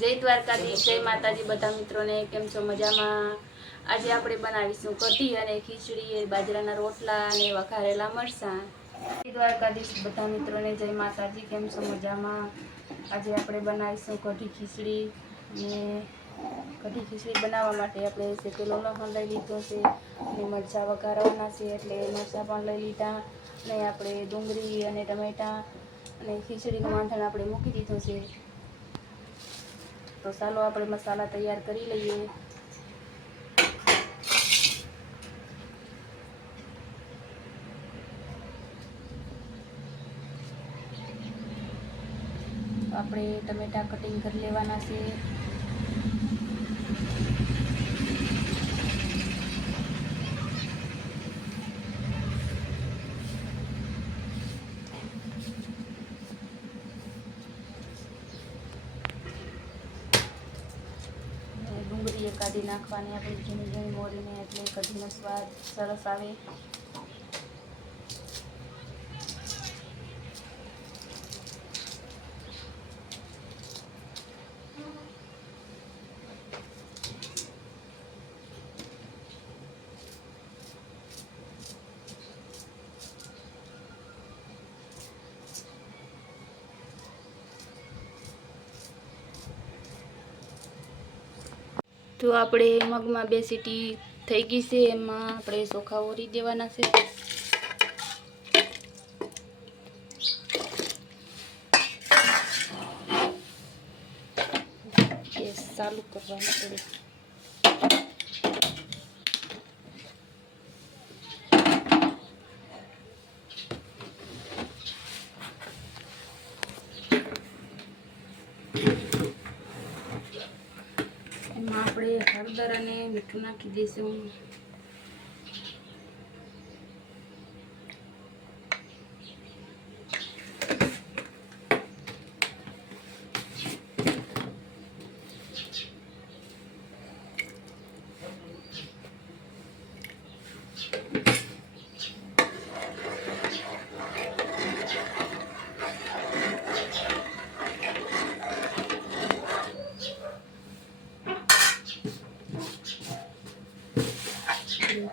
જય દ્વારકાધીશ, જય માતાજી બધા મિત્રોને. કેમ છો? મજામાં? આજે આપણે બનાવીશું કઢી અને ખીચડી, બાજરાના રોટલા અને વઘારેલા મરચાં. જય દ્વારકાધીશ બધા મિત્રોને, જય માતાજી. કેમ છો? મજામાં? આજે આપણે બનાવીશું કઢી ખીચડી. અને કઢી ખીચડી બનાવવા માટે આપણે શેકેલો લસણ લઈ લીધો છે અને મરચાં વઘારવાના છે એટલે મરચાં પણ લઈ લીધા. અને આપણે ડુંગળી અને ટમેટાં અને ખીચડીનું વાંધણ આપણે મૂકી દીધું છે. તો ચાલો આપણે મસાલા તૈયાર કરી લઈએ. આપણે ટમેટા કટિંગ કરી લેવાના છે. ડુંગળી એ કાઢી નાખવાની આપણે ઝીણી ઝીણી મોરીને, એટલે કઢીનો સ્વાદ સરસ આવે. તો આપણે મગમાં 2 સીટી થઈ ગઈ છે, એમાં આપણે ચોખા ઓરી દેવાના છે. ગેસ ચાલુ કરવાનું થોડું. એમાં આપણે હળદર અને મીઠું નાખી દઈશું.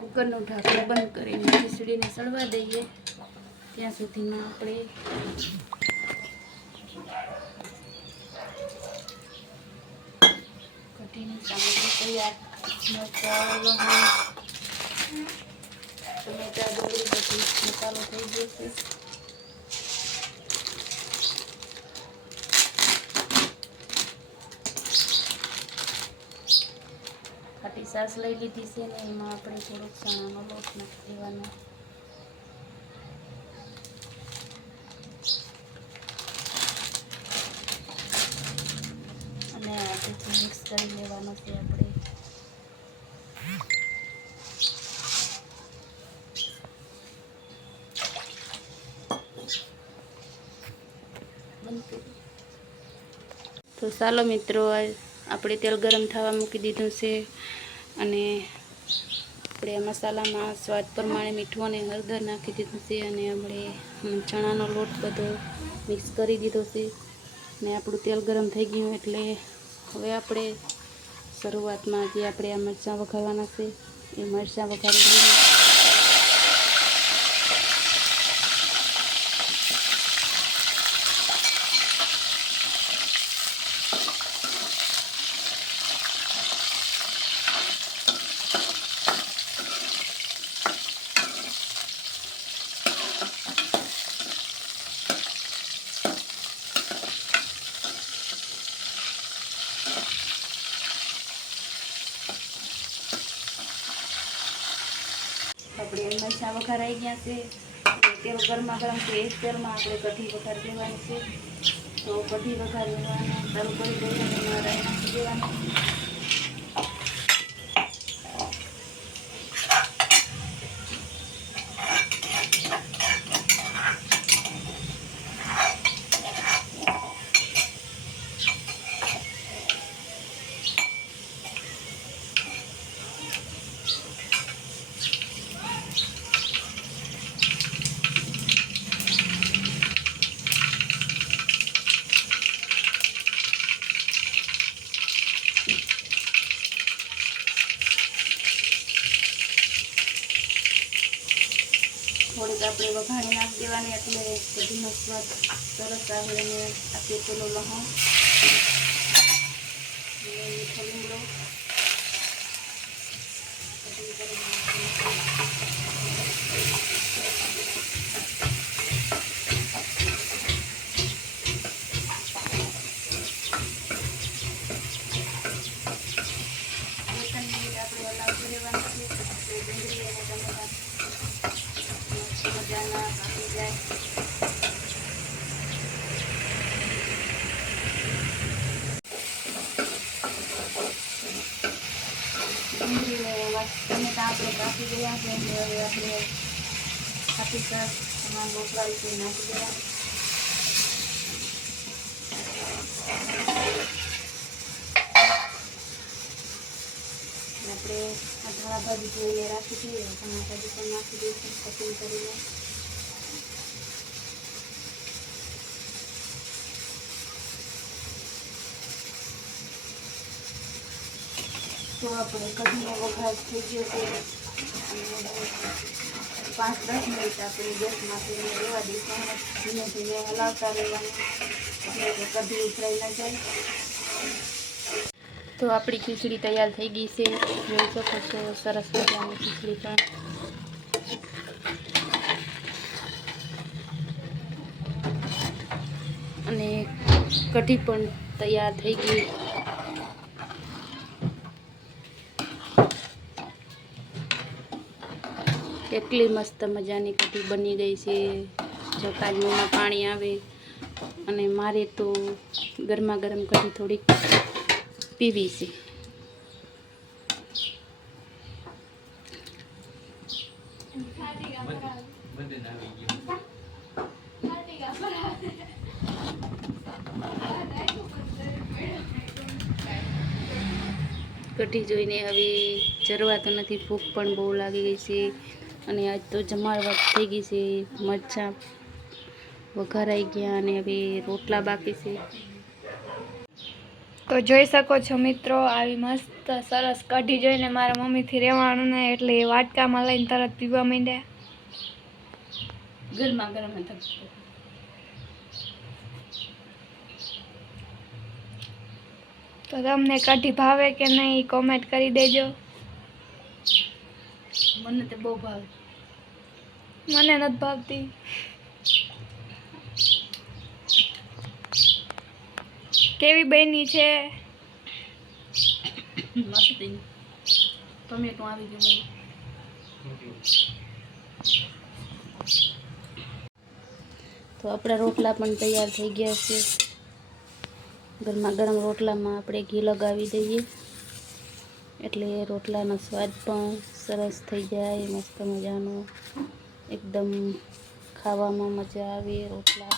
કુકરનું ઢાંકણ બંધ કરીને ખીચડીને સળવા દઈએ. ત્યાં સુધીમાં આપણે કઢીની સામગ્રી તૈયાર. મરચાં, ટમેટા, ડુંગળી બધી મસાલો થઈ ગયો છે. ખાટી છાશ લઈ લીધી છે ને એમાં આપણે થોડોક ચણાનો લોટ નાખી દેવાનો. અને હાથેથી મિક્સ કરી લેવાનો છે આપણે. તો ચાલો મિત્રો, આપણે તેલ ગરમ થવા મૂકી દીધું છે અને આપણે મસાલામાં સ્વાદ પ્રમાણે મીઠું અને હળદર નાખી દીધું છે અને આપણે ચણાનો લોટ બધો મિક્સ કરી દીધો છે. ને આપણું તેલ ગરમ થઈ ગયું એટલે હવે આપણે શરૂઆતમાં જે આપણે આ મરચાં વઘારવાના છે એ મરચાં વઘારી લઈએ. આપણે મરચાં વઘારાઈ ગયા છે. તેલ ગરમા ગરમ છે એ જ તેલમાં આપણે કઢી વઘારી દેવાની છે. તો કઢી વઘારી દેવાનું ચાલુ કરી દઈએ અને એમાં રાઈ નાખી દેવાનું. આપણે વઘાણી નાખી દેવાની એટલે કઢીનો સ્વાદ સરસ આવે. અને આ પેલો લહણ, મીઠો લીમડો, આપણે હલાવતું રહેવાનું છે. ડુંગળી અને ટમેટા મજાના પાકી જાય. ડુંગળી ને ટમેટા આપણે કાપી ગયા છે. હવે આપણે ખાટી શાક એમાં રોટલા રીતે નાખી દેવા. આપણે ધાણા ભાજી ધોઈને રાખી દઈએ. ધાણા ભાજી પણ નાખી દઈશું કટિંગ કરીને. તો આપણે કઢીનો વઘાર થઈ ગયો છે. 5-10 મિનિટ આપણે ગેસમાંથી રહેવા દઈશું. ધીમે ધીમે હલાવતા રહેવાનું એટલે કઢી ઉભરાઈ ન જાય. તો આપણી ખીચડી તૈયાર થઈ ગઈ છે. જોઈ શકો છો સરસ મજાની ખીચડી પણ. અને કઢી પણ તૈયાર થઈ ગઈ. એટલી મસ્ત મજાની કઢી બની ગઈ છે. જો કાજુમાં પાણી આવે. અને મારે તો ગરમા ગરમ કઢી થોડીક પીવી છે. કઢી જોઈને હવે ચરવાતો નથી. ભૂખ પણ બહુ લાગી ગઈ છે. અને આજ તો જમાડવા થઈ ગઈ છે. મરચાં વઘારાઈ ગયા અને હવે રોટલા બાકી છે. તો જોઈ શકો છો મિત્રો, આવી મસ્ત સરસ કઢી જોઈને મારા મમ્મીથી રહેવાનું ને એટલે વાટકામાં લઈને તરત પીવા માંડ્યા. ગરમા ગરમ હતા. તો તમને કઢી ભાવે કે નહીં કોમેન્ટ કરી દેજો. મને તો બહુ ભાવે. મને નથી ભાવતી. કેવી બની છે? મસ્તી. ટમેટું આવી ગયું. તો આપણા રોટલા પણ તૈયાર થઈ ગયા છે. ગરમા ગરમ રોટલામાં આપણે ઘી લગાવી દઈએ એટલે રોટલાનો સ્વાદ પણ સરસ થઈ જાય. મસ્ત મજાનો એકદમ ખાવામાં મજા આવે રોટલા.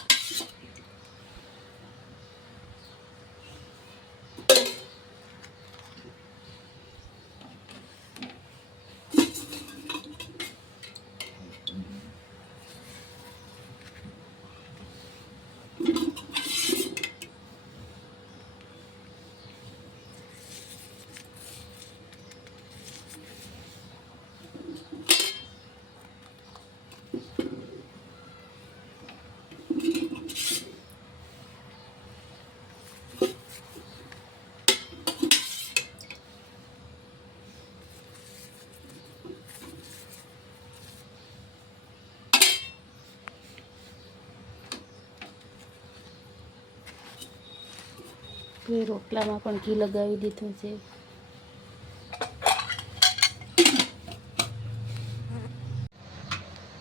રોટલામાં પણ ઘી લગાવી દીધું છે.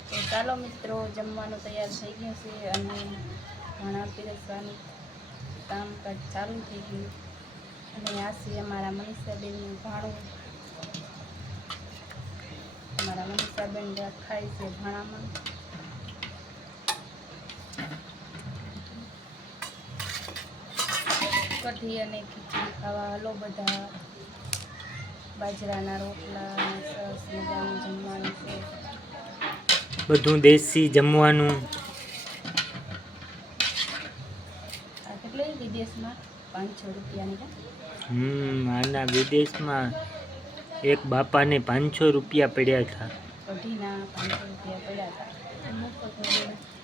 તો ચાલો મિત્રો, જમવાનું તૈયાર થઈ ગયું છે અને ઘણા પીરસવાનું કામકાજ ચાલુ થઈ ગયું. અને આ છે અમારા મનીષાબેનનું ભાણું. અમારા મનીષાબેન ખાય છે ભાણામાં. કઢી અને ખીચડી ખાવા હાલો બધા. બાજરાના રોટલા અને સરસ મજાનું જમવાનું છે. બધું દેશી જમવાનું. આ કેટલી વિદેશમાં 500 રૂપિયાની. આના વિદેશમાં એક બાપાને 500 રૂપિયા પડ્યા હતા. કઢીના 500 રૂપિયા પડ્યા હતા.